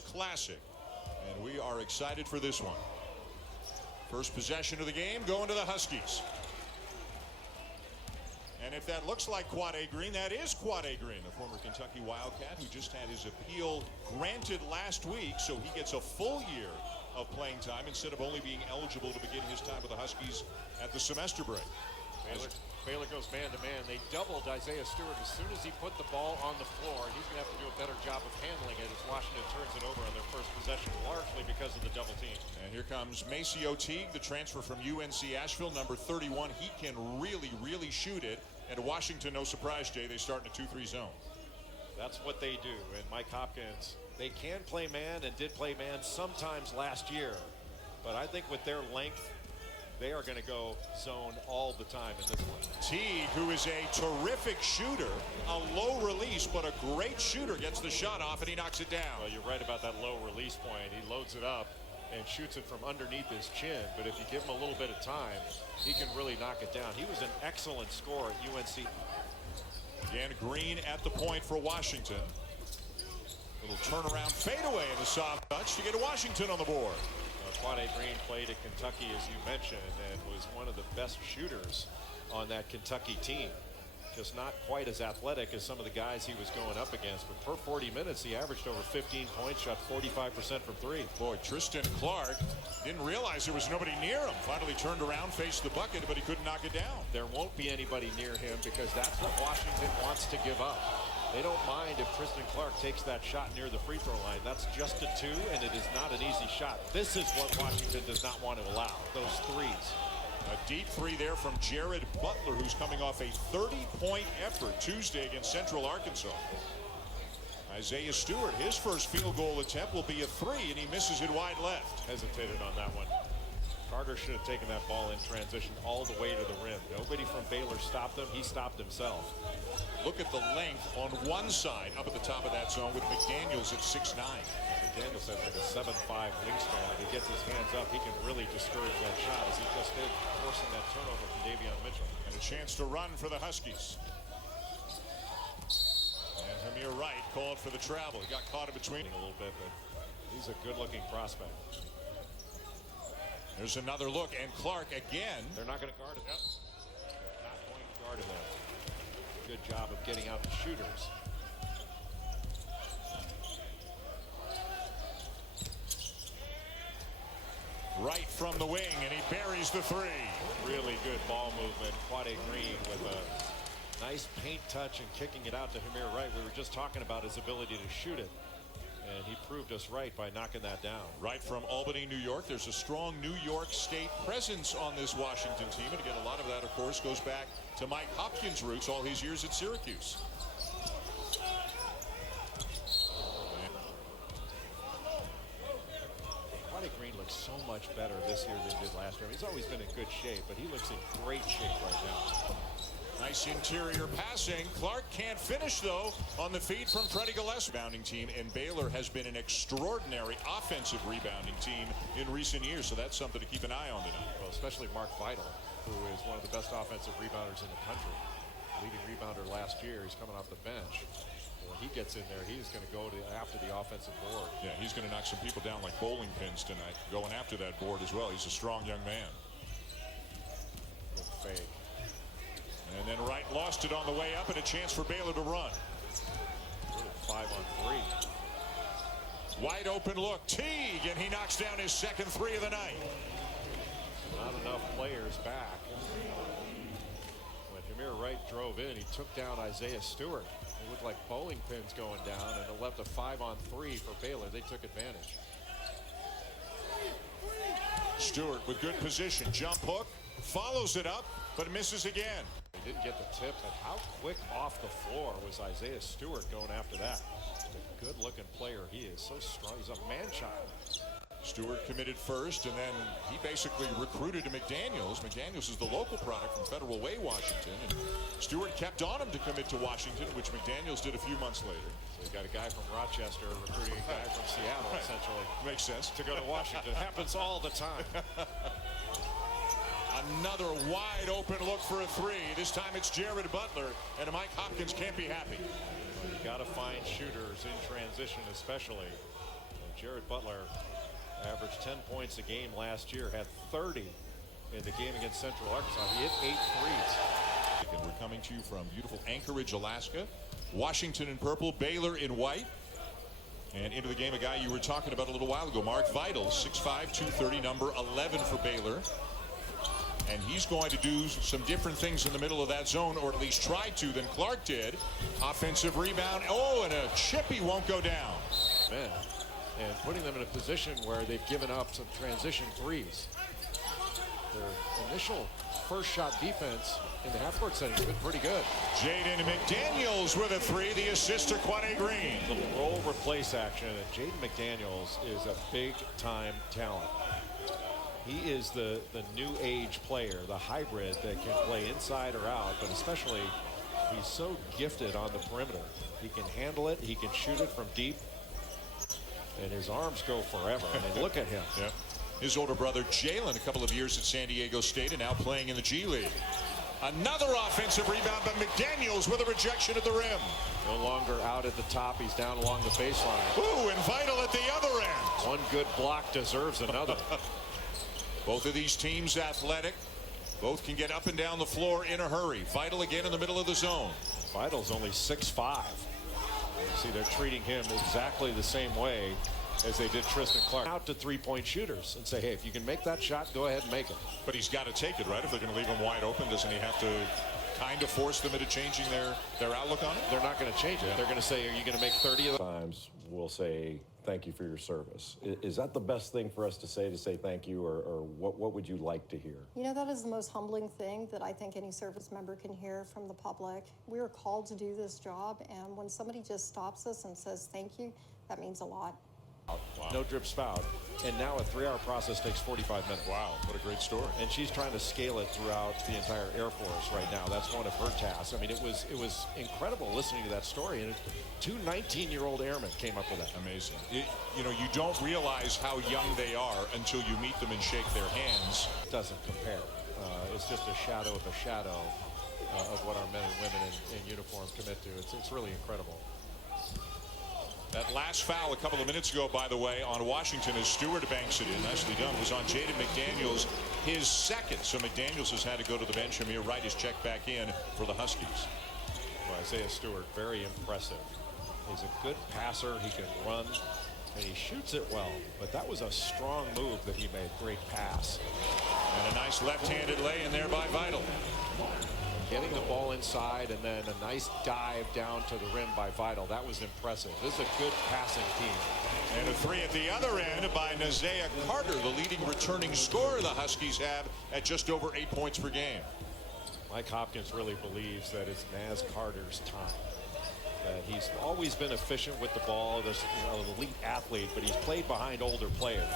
Classic, and we are excited for this one. First possession of the game going to the Huskies. And if that looks like Quade Green, that is Quade Green, a former Kentucky Wildcat who just had his appeal granted last week, so he gets a full year of playing time instead of only being eligible to begin his time with the Huskies at the semester break. Baylor goes man-to-man. They doubled Isaiah Stewart as soon as he put the ball on the floor. He's going to have to do a better job of handling it as Washington turns it over on their first possession, largely because of the double team. And here comes Maceo Teague, the transfer from UNC Asheville, number 31. He can really shoot it. And Washington, no surprise, Jay, they start in a 2-3 zone. That's what they do. And Mike Hopkins, they can play man and did play man sometimes last year. But I think with their length, they are going to go zone all the time in this one. Teague, who is a terrific shooter, a low release, but a great shooter, gets the shot off and he knocks it down. Well, you're right about that low release point. He loads it up and shoots it from underneath his chin. But if you give him a little bit of time, he can really knock it down. He was an excellent scorer at UNC. Again, Green at the point for Washington. Little turnaround fadeaway in the soft touch to get Washington on the board. Quade Green played at Kentucky, as you mentioned, and was one of the best shooters on that Kentucky team. Just not quite as athletic as some of the guys he was going up against, but per 40 minutes, he averaged over 15 points, shot 45% from three. Boy, Tristan Clark didn't realize there was nobody near him. Finally turned around, faced the bucket, but he couldn't knock it down. There won't be anybody near him because that's what Washington wants to give up. They don't mind if Tristan Clark takes that shot near the free throw line. That's just a 2, and it is not an easy shot. This is what Washington does not want to allow, those threes. A deep 3 there from Jared Butler, who's coming off a 30-point effort Tuesday against Central Arkansas. Isaiah Stewart, his first field goal attempt will be a 3, and he misses it wide left. Hesitated on that one. Carter should have taken that ball in transition all the way to the rim. Nobody from Baylor stopped him. He stopped himself. Look at the length on one side up at the top of that zone with McDaniels at 6'9". McDaniels has like a 7'5" wingspan. If he gets his hands up, he can really discourage that shot as he just did, forcing that turnover from Davion Mitchell. And a chance to run for the Huskies. And Hamir Wright called for the travel. He got caught in between a little bit, but he's a good-looking prospect. There's another look, and Clark again. They're not going to guard him. Yep. Not going to guard him. Good job of getting out the shooters. Right from the wing, and he buries the 3. Really good ball movement. Quade Green with a nice paint touch and kicking it out to Hamir Wright. We were just talking about his ability to shoot it. And he proved us right by knocking that down. Right from Albany, New York. There's a strong New York State presence on this Washington team. And again, a lot of that, of course, goes back to Mike Hopkins' roots all his years at Syracuse. Quade Green looks so much better this year than he did last year. He's always been in good shape, but he looks in great shape right now. Nice interior passing. Clark can't finish, though, on the feed from Freddie Gillespie. Rebounding team, and Baylor has been an extraordinary offensive rebounding team in recent years, so that's something to keep an eye on tonight. Well, especially Mark Vital, who is one of the best offensive rebounders in the country. Leading rebounder last year. He's coming off the bench. When he gets in there, he's going to go after the offensive board. Yeah, he's going to knock some people down like bowling pins tonight, going after that board as well. He's a strong young man. Good fake. And then Wright lost it on the way up, and a chance for Baylor to run. 5 on 3. Wide open look. Teague, and he knocks down his second 3 of the night. Not enough players back. When Hamir Wright drove in, he took down Isaiah Stewart. It looked like bowling pins going down, and it left a 5 on 3 for Baylor. They took advantage. Stewart with good position. Jump hook. Follows it up, but misses again. He didn't get the tip, but how quick off the floor was Isaiah Stewart going after that? Just a good-looking player. He is so strong. He's a man-child. Stewart committed first, and then he basically recruited to McDaniels. McDaniels is the local product from Federal Way, Washington, and Stewart kept on him to commit to Washington, which McDaniels did a few months later. So you got a guy from Rochester recruiting a guy from Seattle, essentially. Makes sense. To go to Washington. It happens all the time. Another wide open look for a 3. This time it's Jared Butler, and Mike Hopkins can't be happy. You got to find shooters in transition, especially. Jared Butler averaged 10 points a game last year, had 30 in the game against Central Arkansas. He hit 8 threes. And we're coming to you from beautiful Anchorage, Alaska. Washington in purple, Baylor in white. And into the game, a guy you were talking about a little while ago, Mark Vital, 6'5", 230, number 11 for Baylor. And he's going to do some different things in the middle of that zone, or at least try to, than Clark did. Offensive rebound. Oh, and a chip, he won't go down. Man, and putting them in a position where they've given up some transition threes. Their initial first shot defense in the half-court setting has been pretty good. Jaden McDaniels with a three, the assist to Quade Green. Little roll replace action, and Jaden McDaniels is a big-time talent. He is the new age player, the hybrid that can play inside or out, but especially he's so gifted on the perimeter. He can handle it, he can shoot it from deep, and his arms go forever. I mean, look at him. Yeah. His older brother Jalen, a couple of years at San Diego State and now playing in the G League. Another offensive rebound, but McDaniels with a rejection at the rim. No longer out at the top, he's down along the baseline. Ooh, and Vital at the other end. One good block deserves another. Both of these teams athletic. Both can get up and down the floor in a hurry. Vital again in the middle of the zone. Vital's only 6'5". See, they're treating him exactly the same way as they did Tristan Clark. Out to three-point shooters and say, hey, if you can make that shot, go ahead and make it. But he's got to take it, right? If they're going to leave him wide open, doesn't he have to kind of force them into changing their outlook on it? They're not going to change it. They're going to say, are you going to make 30 of them? Times we'll say thank you for your service. Is that the best thing for us to say thank you, or what would you like to hear? You know, that is the most humbling thing that I think any service member can hear from the public. We are called to do this job, and when somebody just stops us and says thank you, that means a lot. Wow. No drips fouled. And now a 3-hour process takes 45 minutes. Wow, what a great story. And she's trying to scale it throughout the entire Air Force right now. That's one of her tasks. I mean, it was incredible listening to that story. And two 19-year-old airmen came up with that. Amazing. You know, you don't realize how young they are until you meet them and shake their hands. It doesn't compare. It's just a shadow of a shadow of what our men and women in uniform commit to. It's really incredible. That last foul a couple of minutes ago, by the way, on Washington as Stewart banks it in. Nicely done. Was on Jaden McDaniels, his second. So McDaniels has had to go to the bench. Amir Wright is checked back in for the Huskies. Well, Isaiah Stewart, very impressive. He's a good passer. He can run, and he shoots it well. But that was a strong move that he made. Great pass. And a nice left-handed lay in there by Vital. Getting the ball inside and then a nice dive down to the rim by Vital. That was impressive. This is a good passing team. And a three at the other end by Nazea Carter, the leading returning scorer the Huskies have at just over 8 points per game. Mike Hopkins really believes that it's Naz Carter's time. That he's always been efficient with the ball. There's an elite athlete, but he's played behind older players.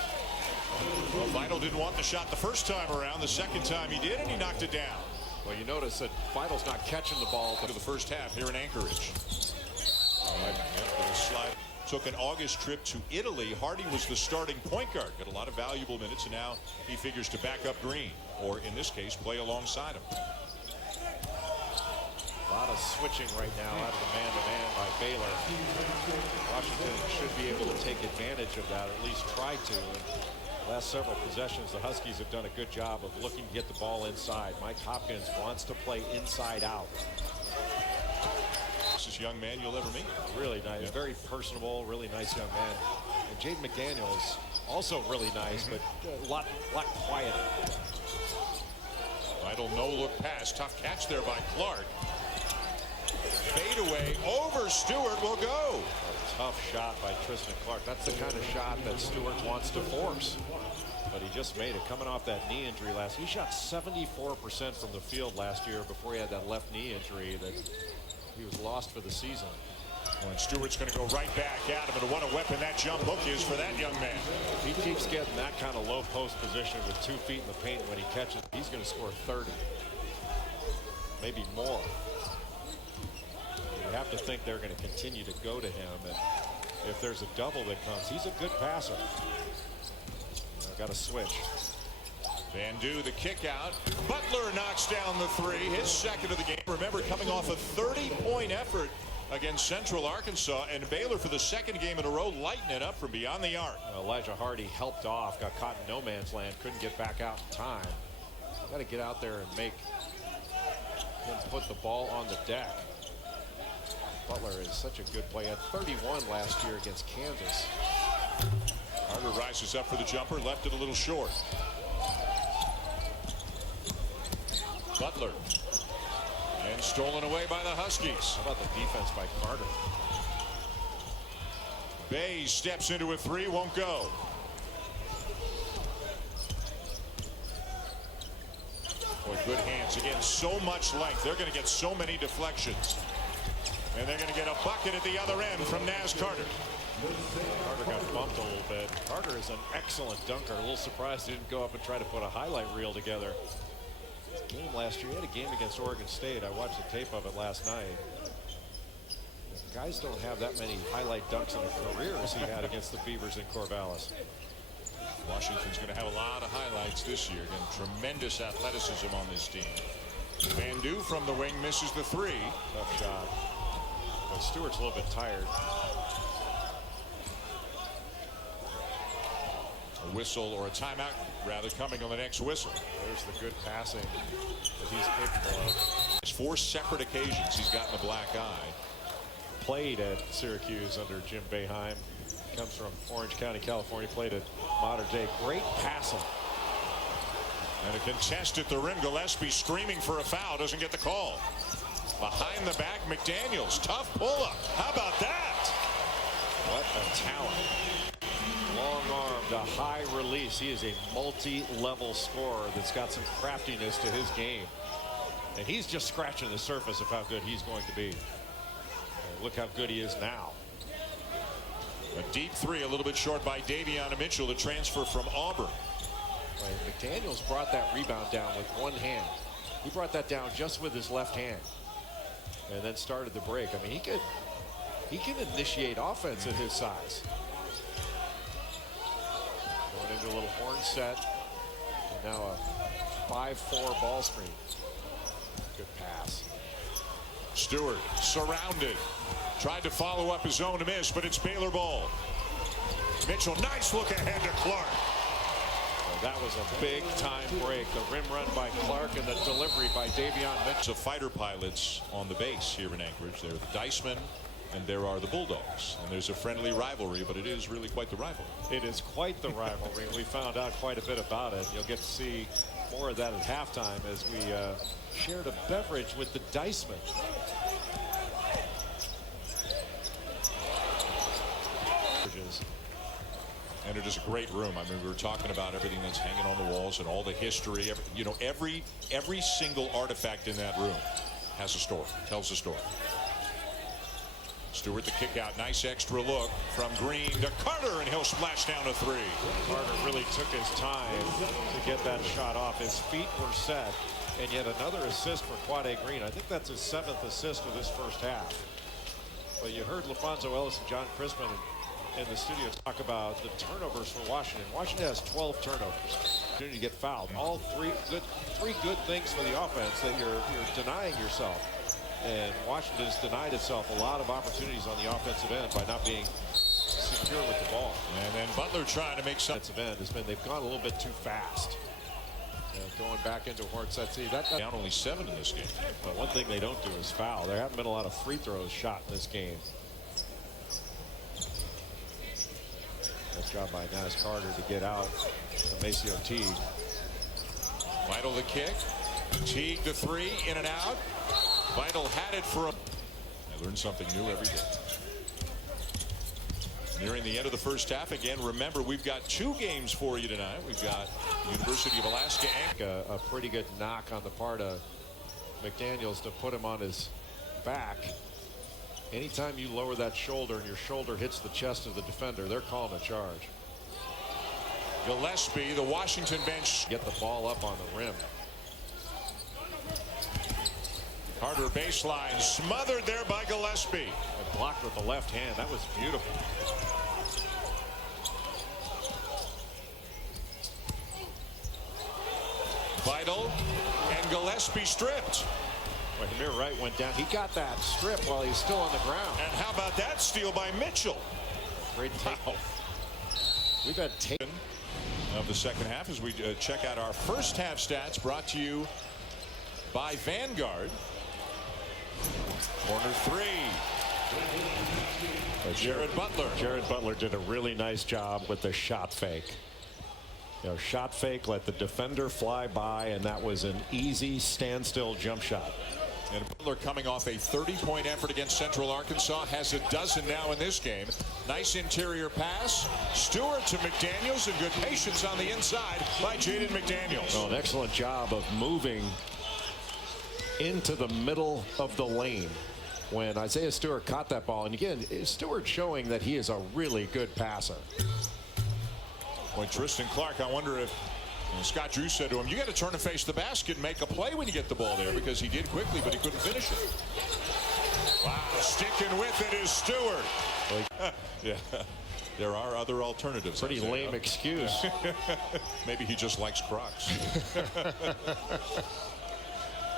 Well, Vital didn't want the shot the first time around. The second time he did, and he knocked it down. Well, you notice that Vital's not catching the ball To the first half here in Anchorage. All right, little slide. Took an August trip to Italy. Hardy was the starting point guard. Got a lot of valuable minutes, and now he figures to back up Green, or in this case, play alongside him. A lot of switching right now out of the man-to-man by Baylor. Washington should be able to take advantage of that, or at least try to. And last several possessions, the Huskies have done a good job of looking to get the ball inside. Mike Hopkins wants to play inside out. Nicest young man you'll ever meet. Really nice, Yep. very personable, really nice young man. And Jaden McDaniels, also really nice, but a lot quieter. Vital no-look pass. Tough catch there by Clark. Fade away over Stewart will go. A tough shot by Tristan Clark. That's the kind of shot that Stewart wants to force. But he just made it coming off that knee injury last. He shot 74% from the field last year before he had that left knee injury that he was lost for the season. And Stewart's going to go right back at him, and what a weapon that jump hook is for that young man. He keeps getting that kind of low post position with 2 feet in the paint when he catches. He's going to score 30, maybe more. You have to think they're going to continue to go to him, and if there's a double that comes, he's a good passer. Got to switch. Van Du, the kick out. Butler knocks down the three, his second of the game. Remember, coming off a 30-point effort against Central Arkansas, and Baylor for the second game in a row lighting it up from beyond the arc. Elijah Hardy helped off, got caught in no man's land, couldn't get back out in time. Got to get out there and make him put the ball on the deck. Butler is such a good player. Had 31 last year against Kansas. Carter rises up for the jumper, left it a little short. Butler. And stolen away by the Huskies. How about the defense by Carter? Bay steps into a three, won't go. Boy, good hands. Again, so much length. They're going to get so many deflections. And they're going to get a bucket at the other end from Naz Carter. Carter got bumped a little bit. Carter is an excellent dunker. A little surprised he didn't go up and try to put a highlight reel together. His game last year, he had a game against Oregon State. I watched the tape of it last night. Guys don't have that many highlight dunks in their career as he had against the Beavers in Corvallis. Washington's going to have a lot of highlights this year. Again, tremendous athleticism on this team. Van Du from the wing misses the three. Tough shot. But Stewart's a little bit tired. A whistle or a timeout rather coming on the next whistle. There's the good passing that he's capable of. It's 4 separate occasions he's gotten a black eye. Played at Syracuse under Jim Boeheim. Comes from Orange County, California. Played at Mater Dei. Great passing. And a contest at the rim. Gillespie screaming for a foul. Doesn't get the call. Behind the back, McDaniels. Tough pull-up. How about that? What a talent. Long-armed, a high release. He is a multi-level scorer that's got some craftiness to his game. And he's just scratching the surface of how good he's going to be. And look how good he is now. A deep three, a little bit short by Davion Mitchell, the transfer from Auburn. McDaniels brought that rebound down with one hand. He brought that down just with his left hand. And then started the break. I mean, he can initiate offense at his size. Going into a little horn set. And now a 5-4 ball screen. Good pass. Stewart surrounded. Tried to follow up his own miss, but it's Baylor ball. Mitchell, nice look ahead to Clark. That was a big time break. The rim run by Clark and the delivery by Davion Mitchell. The fighter pilots on the base here in Anchorage. There are the Dicemen and there are the Bulldogs. And there's a friendly rivalry, but it is really quite the rivalry. It is quite the rivalry. We found out quite a bit about it. You'll get to see more of that at halftime as we shared a beverage with the Dicemen. And it is a great room. I mean, we were talking about everything that's hanging on the walls and all the history. Every single artifact in that room has a story, tells a story. Stewart the kick out. Nice extra look from Green to Carter, and he'll splash down a three. Carter really took his time to get that shot off. His feet were set, and yet another assist for Quade Green. I think that's his 7th assist of this first half. But you heard LaFonso Ellis and John Crispin in the studio talk about the turnovers for Washington. Washington has 12 turnovers. Opportunity to get fouled. All three good things for the offense that you're denying yourself. And Washington has denied itself a lot of opportunities on the offensive end by not being secure with the ball. And then Butler trying to make some. Offensive end has been, they've gone a little bit too fast. Going back into horn set. See, that down only 7 in this game. But one thing they don't do is foul. There haven't been a lot of free throws shot in this game. Nice job by Naz Carter to get out Maceo Teague. Vital the kick. Teague the three, in and out. Vital had it for a. I learn something new every day. Nearing the end of the first half again. Remember, we've got 2 games for you tonight. We've got University of Alaska and a pretty good knock on the part of McDaniels to put him on his back. Anytime you lower that shoulder and your shoulder hits the chest of the defender, they're calling a charge. Gillespie, the Washington bench. Get the ball up on the rim. Carter baseline, smothered there by Gillespie. And blocked with the left hand. That was beautiful. Vital and Gillespie stripped. Amir Wright went down. He got that strip while he's still on the ground. And how about that steal by Mitchell? Great take. Wow. We've had taken Of the second half as we check out our first half stats brought to you by Vanguard. Corner three. Jared Butler. Jared Butler did a really nice job with the shot fake. You know, shot fake, let the defender fly by, and that was an easy standstill jump shot. And Butler coming off a 30-point effort against Central Arkansas, has a dozen now in this game. Nice interior pass. Stewart to McDaniels, and good patience on the inside by Jaden McDaniels. Oh, an excellent job of moving into the middle of the lane when Isaiah Stewart caught that ball. And again, Stewart showing that he is a really good passer. Boy, Tristan Clark, I wonder if Scott Drew said to him, you got to turn and face the basket and make a play when you get the ball there, because he did quickly, but he couldn't finish it. Wow, sticking with it is Stewart. Yeah, there are other alternatives. Pretty lame excuse. Maybe he just likes Crocs.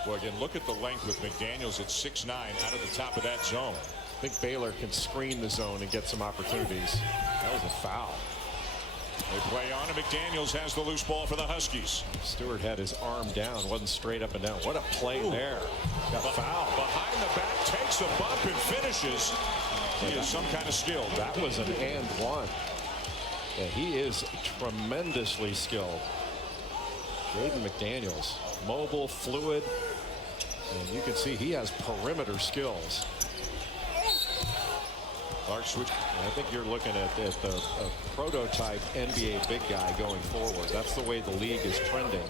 Well, again, look at the length with McDaniels at 6'9", out of the top of that zone. I think Baylor can screen the zone and get some opportunities. That was a foul. They play on, and McDaniels has the loose ball for the Huskies. Stewart had his arm down, wasn't straight up and down. What a play there. Got fouled. Behind the back, takes a bump and finishes. He is some kind of skill. That was an and one. Yeah, he is tremendously skilled. Jaden McDaniels, mobile, fluid, and you can see he has perimeter skills. Clark switch. I think you're looking at the prototype NBA big guy going forward. That's the way the league is trending.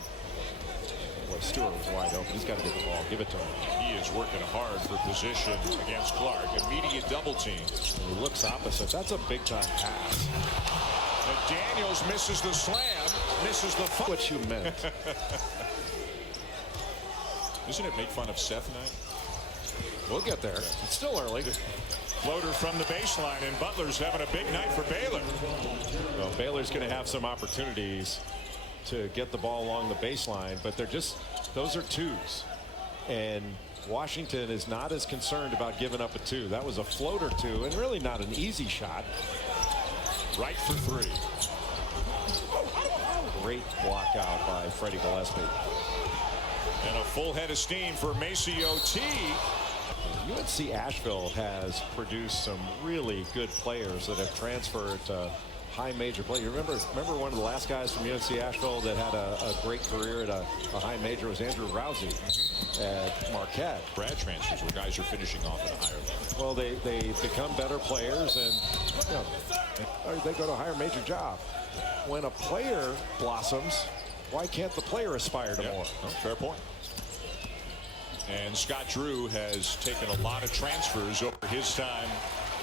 Boy, Stewart was wide open. He's got to get the ball. Give it to him. He is working hard for position against Clark. Immediate double team. And he looks opposite. That's a big time pass. McDaniels misses the slam, misses the fun. What you meant. Isn't it make fun of Seth night? We'll get there. It's still early. Floater from the baseline, and Butler's having a big night for Baylor. Well, Baylor's going to have some opportunities to get the ball along the baseline, but they're just, those are twos. And Washington is not as concerned about giving up a two. That was a floater two, and really not an easy shot. Right for three. Great block out by Freddie Gillespie. And a full head of steam for Maceo T. UNC Asheville has produced some really good players that have transferred to high major play. You remember one of the last guys from UNC Asheville that had a great career at a high major was Andrew Rousey at Marquette. Grad transfers where guys are finishing off at a higher level. Well, they become better players, and you know, they go to a higher major job. When a player blossoms, why can't the player aspire to more? Oh, fair point. And Scott Drew has taken a lot of transfers over his time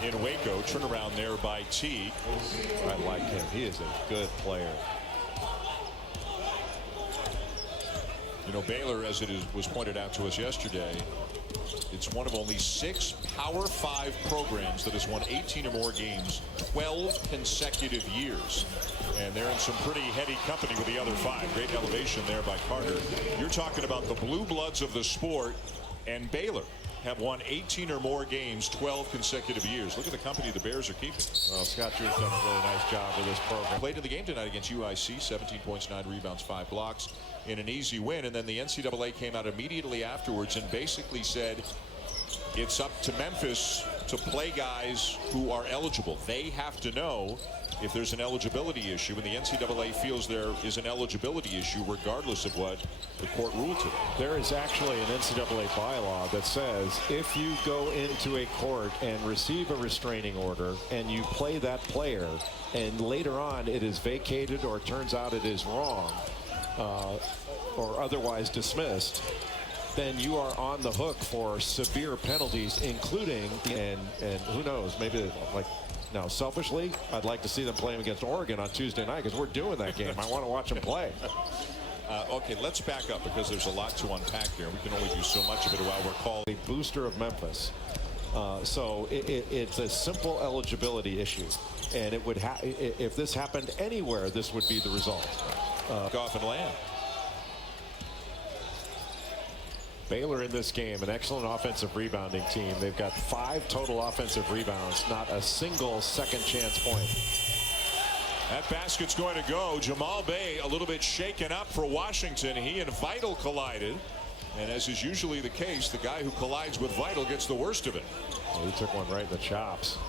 in Waco. Turnaround there by T. I like him. He is a good player. You know, Baylor, as was pointed out to us yesterday, it's one of only 6 Power 5 programs that has won 18 or more games 12 consecutive years. And they're in some pretty heady company with the other 5. Great elevation there by Carter. You're talking about the blue bloods of the sport, and Baylor have won 18 or more games 12 consecutive years. Look at the company the Bears are keeping. Well, Scott Drew's done a really nice job with this program. Played in the game tonight against UIC, 17 points, 9 rebounds, 5 blocks in an easy win. And then the NCAA came out immediately afterwards and basically said it's up to Memphis to play guys who are eligible. They have to know if there's an eligibility issue, and the NCAA feels there is an eligibility issue regardless of what the court ruled today. There is actually an NCAA bylaw that says if you go into a court and receive a restraining order and you play that player and later on it is vacated or it turns out it is wrong or otherwise dismissed, then you are on the hook for severe penalties, including, and who knows, maybe like, now, selfishly, I'd like to see them play against Oregon on Tuesday night because we're doing that game. I want to watch them play. Okay, let's back up because there's a lot to unpack here. We can only do so much of it while we're calling. A booster of Memphis. So it's a simple eligibility issue. And it would if this happened anywhere, this would be the result. Off and land. Baylor in this game, an excellent offensive rebounding team. They've got 5 total offensive rebounds, not a single second chance point. That basket's going to go. Jamal Bay a little bit shaken up for Washington. He and Vital collided. And as is usually the case, the guy who collides with Vital gets the worst of it. Well, he took one right in the chops.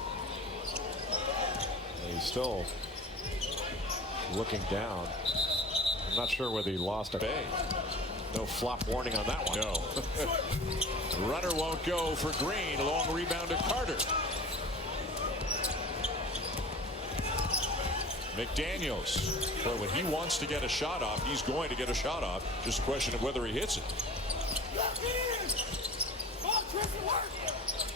And he's still looking down. I'm not sure whether he lost a Bay. No flop warning on that one. No. Runner won't go for Green. Long rebound to Carter. McDaniels. But when he wants to get a shot off, he's going to get a shot off. Just a question of whether he hits it.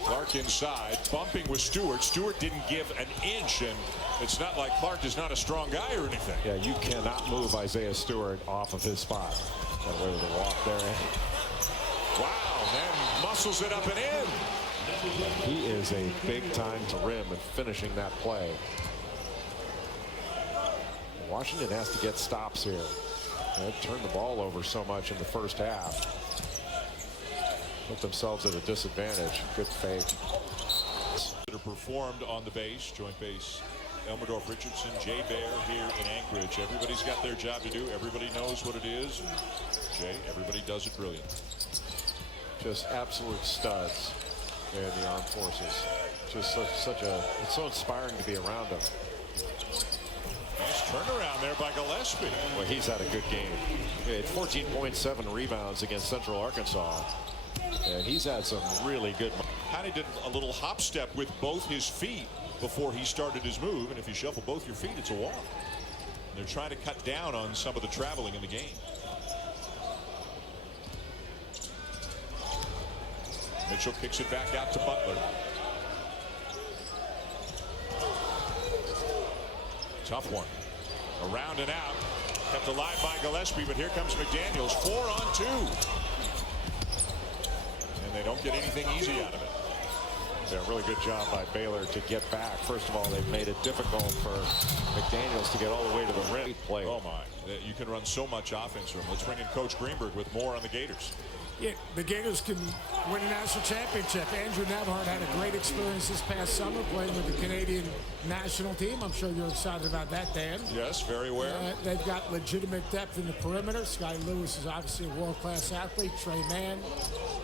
Clark inside, bumping with Stewart. Stewart didn't give an inch, and it's not like Clark is not a strong guy or anything. Yeah, you cannot move Isaiah Stewart off of his spot. That way with the walk there. Wow, then muscles it up and in. He is a big time to rim and finishing that play. Washington has to get stops here. They've turned the ball over so much in the first half. Put themselves at a disadvantage. Good fake. That are performed on the base, joint base. Elmendorf, Richardson, Jay Bear here in Anchorage. Everybody's got their job to do. Everybody knows what it is. And Jay, everybody does it brilliant. Just absolute studs in the armed forces. Just it's so inspiring to be around them. Nice turnaround there by Gillespie. Well, he's had a good game. He had 14.7 rebounds against Central Arkansas. And he's had some really good. Kind of did a little hop step with both his feet before he started his move. And if you shuffle both your feet, it's a walk. And they're trying to cut down on some of the traveling in the game. Mitchell kicks it back out to Butler. Tough one. Around and out. Kept alive by Gillespie, but here comes McDaniels. 4-on-2. And they don't get anything easy out of it. Yeah, really good job by Baylor to get back. First of all, they've made it difficult for McDaniels to get all the way to the rim. Play. Oh, my. You can run so much offense from him. Let's bring in Coach Greenberg with more on the Gators. Yeah, the Gators can win a national championship. Andrew Nebhart had a great experience this past summer playing with the Canadian national team. I'm sure you're excited about that, Dan. Yes, very aware. They've got legitimate depth in the perimeter. Scotty Lewis is obviously a world-class athlete. Trey Mann.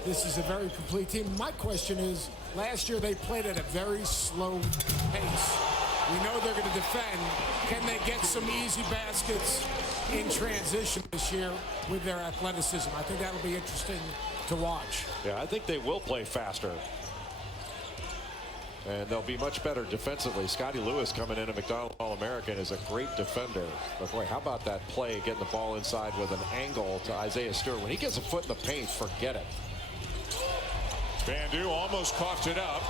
This is a very complete team. My question is, last year they played at a very slow pace. We know they're going to defend. Can they get some easy baskets in transition this year with their athleticism? I think that'll be interesting to watch. Yeah, I think they will play faster. And they'll be much better defensively. Scotty Lewis coming in, a McDonald All-American, is a great defender. But boy, how about that play, getting the ball inside with an angle to Isaiah Stewart. When he gets a foot in the paint, forget it. Bandu almost coughed it up.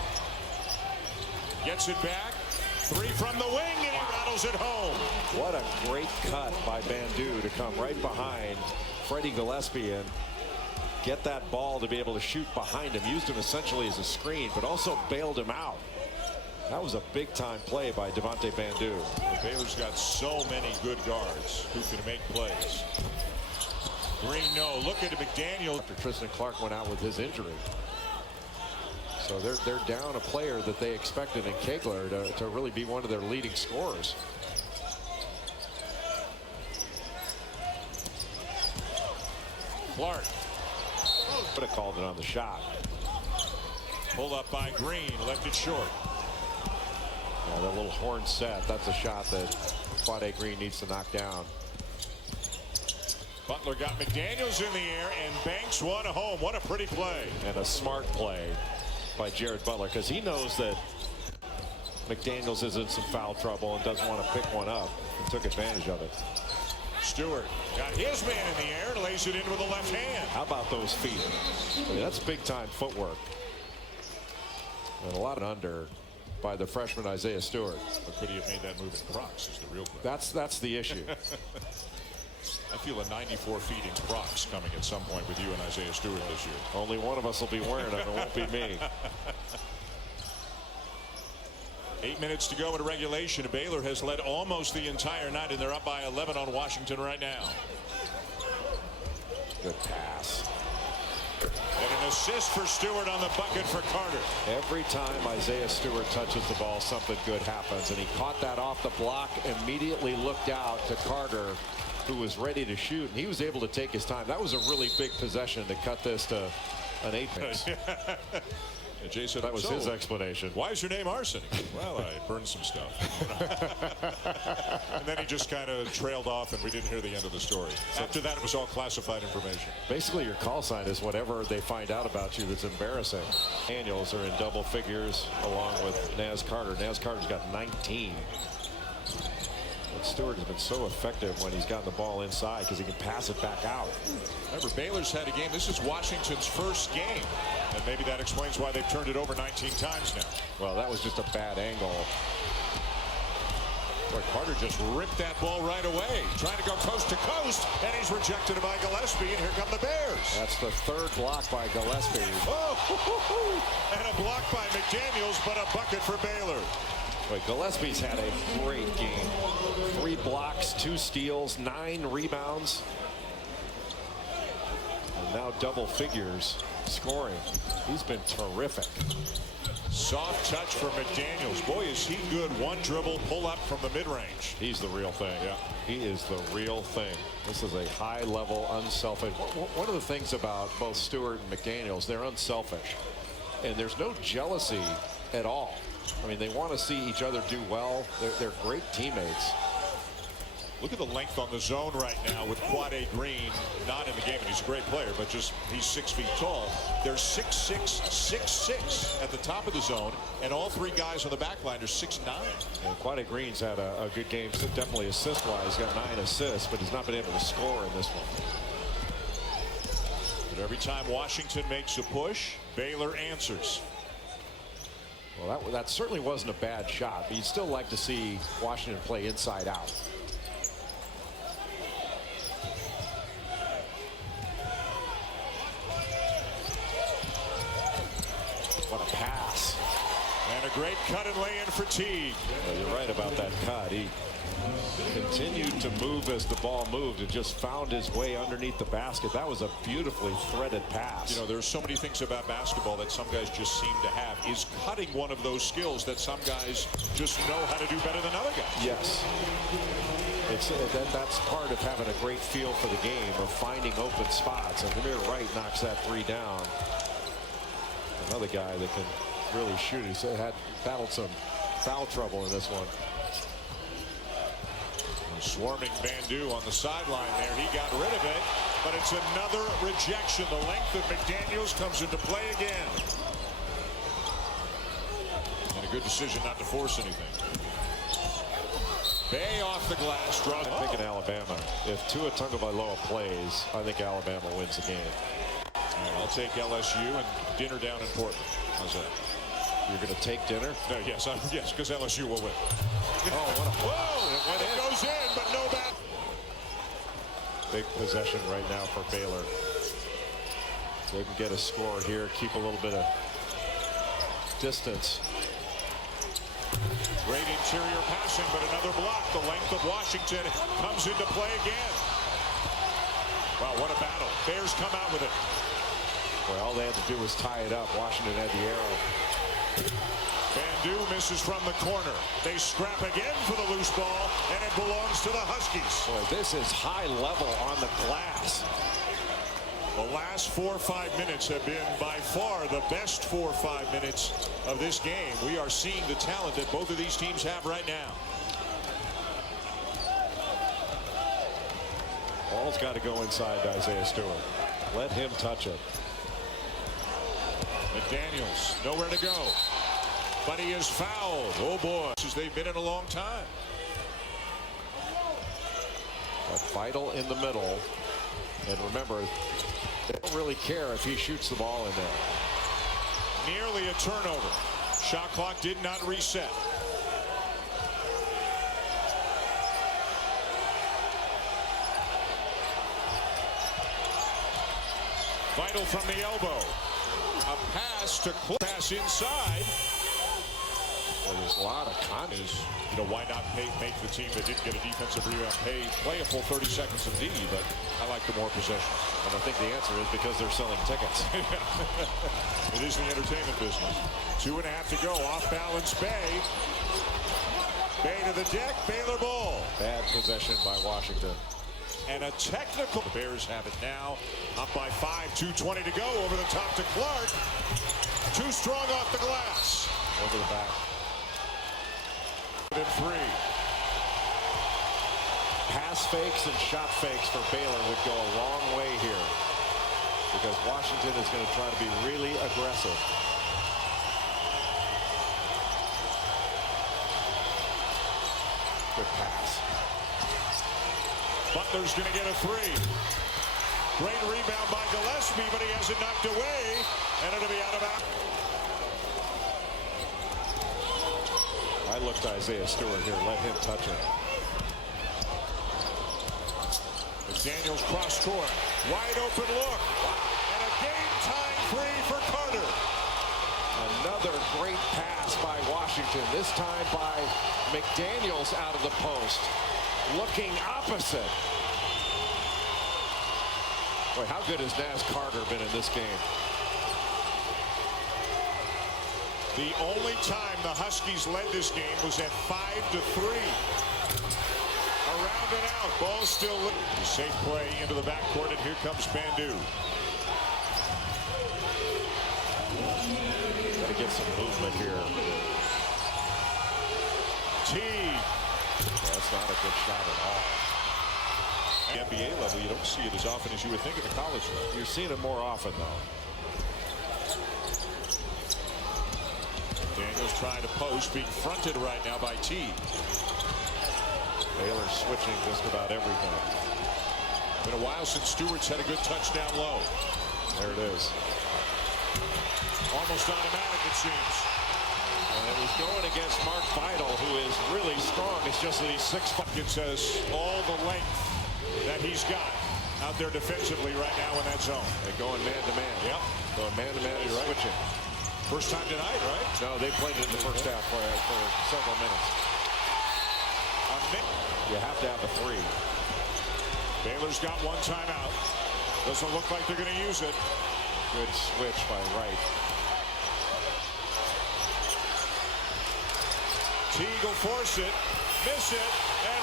Gets it back. 3 from the wing, and he rattles it home. What a great cut by Bandu to come right behind Freddie Gillespie and get that ball to be able to shoot behind him. Used him essentially as a screen, but also bailed him out. That was a big-time play by Devontae Bandu. Baylor's got so many good guards who can make plays. Green, no. Look at McDaniel. After Tristan Clark went out with his injury. So they're down a player that they expected in Kegler to really be one of their leading scorers. Clark. Would have called it on the shot. Pull up by Green, left it short. Yeah, that little horn set, that's a shot that Quade Green needs to knock down. Butler got McDaniels in the air, and Banks won a home. What a pretty play. And a smart play by Jared Butler, because he knows that McDaniels is in some foul trouble and doesn't want to pick one up, and took advantage of it. Stewart got his man in the air and lays it in with the left hand. How about those feet? I mean, that's big-time footwork. And a lot under by the freshman Isaiah Stewart. But could he have made that move in Crocs is the real question. That's the issue. I feel a 94 feet in Crocs coming at some point with you and Isaiah Stewart this year. Only one of us will be wearing them. It won't be me. 8 minutes to go in regulation. Baylor has led almost the entire night, and they're up by 11 on Washington right now. Good pass. And an assist for Stewart on the bucket for Carter. Every time Isaiah Stewart touches the ball, something good happens. And he caught that off the block, immediately looked out to Carter, who was ready to shoot. And he was able to take his time. That was a really big possession to cut this to an 8-piece. And Jay said, that was his explanation. Why is your name Arsenic? Well, I burned some stuff. And then he just kind of trailed off, and we didn't hear the end of the story. After that, it was all classified information. Basically, your call sign is whatever they find out about you that's embarrassing. Daniels are in double figures along with Naz Carter. Naz Carter's got 19. But Stewart has been so effective when he's gotten the ball inside because he can pass it back out. Remember, Baylor's had a game. This is Washington's first game. And maybe that explains why they've turned it over 19 times now. Well, that was just a bad angle. Boy, Carter just ripped that ball right away. Trying to go coast to coast, and he's rejected by Gillespie, and here come the Bears. That's the third block by Gillespie. Oh, and a block by McDaniels, but a bucket for Baylor. But Gillespie's had a great game. 3 blocks, 2 steals, 9 rebounds. And now double figures scoring. He's been terrific. Soft touch for McDaniels. Boy, is he good. One dribble, pull up from the mid-range. He's the real thing. Yeah. He is the real thing. This is a high-level, unselfish. One of the things about both Stewart and McDaniels, they're unselfish. And there's no jealousy at all. I mean, they want to see each other do well. They're great teammates. Look at the length on the zone right now with Quade Green not in the game, and he's a great player, but just he's 6 feet tall. They're 6'6", 6'6" at the top of the zone, and all 3 guys on the back line are 6'9". And Quade Green's had a good game, so definitely assist-wise. He's got 9 assists, but he's not been able to score in this one. But every time Washington makes a push, Baylor answers. Well, that certainly wasn't a bad shot, but you'd still like to see Washington play inside out. What a pass. And a great cut and lay in for Teague. Well, you're right about that cut. He continued to move as the ball moved and just found his way underneath the basket. That was a beautifully threaded pass. You know, there's so many things about basketball that some guys just seem to have. Is cutting one of those skills that some guys just know how to do better than other guys? Yes. That's part of having a great feel for the game, of finding open spots. And Ramir Wright knocks that 3 down. Another guy that can really shoot. He's had battled some foul trouble in this one. Swarming Bandu on the sideline there. He got rid of it, but it's another rejection. The length of McDaniels comes into play again. And a good decision not to force anything. Bay off the glass. Draws. I think in Alabama, if Tua Tagovailoa plays, I think Alabama wins the game. I'll take LSU and dinner down in Portland. How's that? You're going to take dinner? No, yes, because LSU will win. Oh, what a whoa! It goes in, but no back. Big possession right now for Baylor. They can get a score here, keep a little bit of distance. Great interior passing, but another block. The length of Washington comes into play again. Wow, what a battle. Bears come out with it. Well, all they had to do was tie it up. Washington had the arrow. Bandu misses from the corner. They scrap again for the loose ball, and it belongs to the Huskies. Boy, this is high level on the glass. The last 4 or 5 minutes have been by far the best 4 or 5 minutes of this game. We are seeing the talent that both of these teams have right now. Ball's got to go inside to Isaiah Stewart. Let him touch it. McDaniels, nowhere to go. But he is fouled. Oh, boy. They've been in a long time. But Vital in the middle. And remember, they don't really care if he shoots the ball in there. Nearly a turnover. Shot clock did not reset. Vital from the elbow. A pass to pass inside. Well, there's a lot of Is, why not make the team that didn't get a defensive rebound play a full 30 seconds of D, but I like the more possession. And I think the answer is because they're selling tickets. It is the entertainment business. 2.5 to go. Off balance, Bay. Bay to the deck. Baylor ball. Bad possession by Washington. And a technical. The Bears have it now. Up by 5. 2:20 to go. Over the top to Clark. Too strong off the glass. Over the back. In 3. Pass fakes and shot fakes for Baylor would go a long way here, because Washington is going to try to be really aggressive. Good pass. Butler's going to get a 3. Great rebound by Gillespie, but he has it knocked away, and it'll be out of bounds. I looked to Isaiah Stewart here. Let him touch it. Daniels cross court. Wide open look. And a game-time 3 for Carter. Another great pass by Washington. This time by McDaniels out of the post. Looking opposite. Boy, how good has Naz Carter been in this game? The only time the Huskies led this game was at 5-3. Around and out. Ball still. Safe play into the backcourt, and here comes Bandu. Got to get some movement here. T. That's not a good shot at all. At the NBA level, you don't see it as often as you would think at the college level. You're seeing it more often, though. Daniels trying to post, being fronted right now by T. Baylor switching just about everything. Been a while since Stewart's had a good touchdown low. There it is. Almost automatic, it seems. And it was going against Mark Vidal, who is really strong. It's just that he's 6'5". It says all the length that he's got out there defensively right now in that zone. They're going man-to-man. Yep. Going man-to-man and switching. First time tonight, right? No, they played it in the first half for several minutes. You have to have a 3. Baylor's got one timeout. Doesn't look like they're going to use it. Good switch by Wright. Teague will force it, miss it, and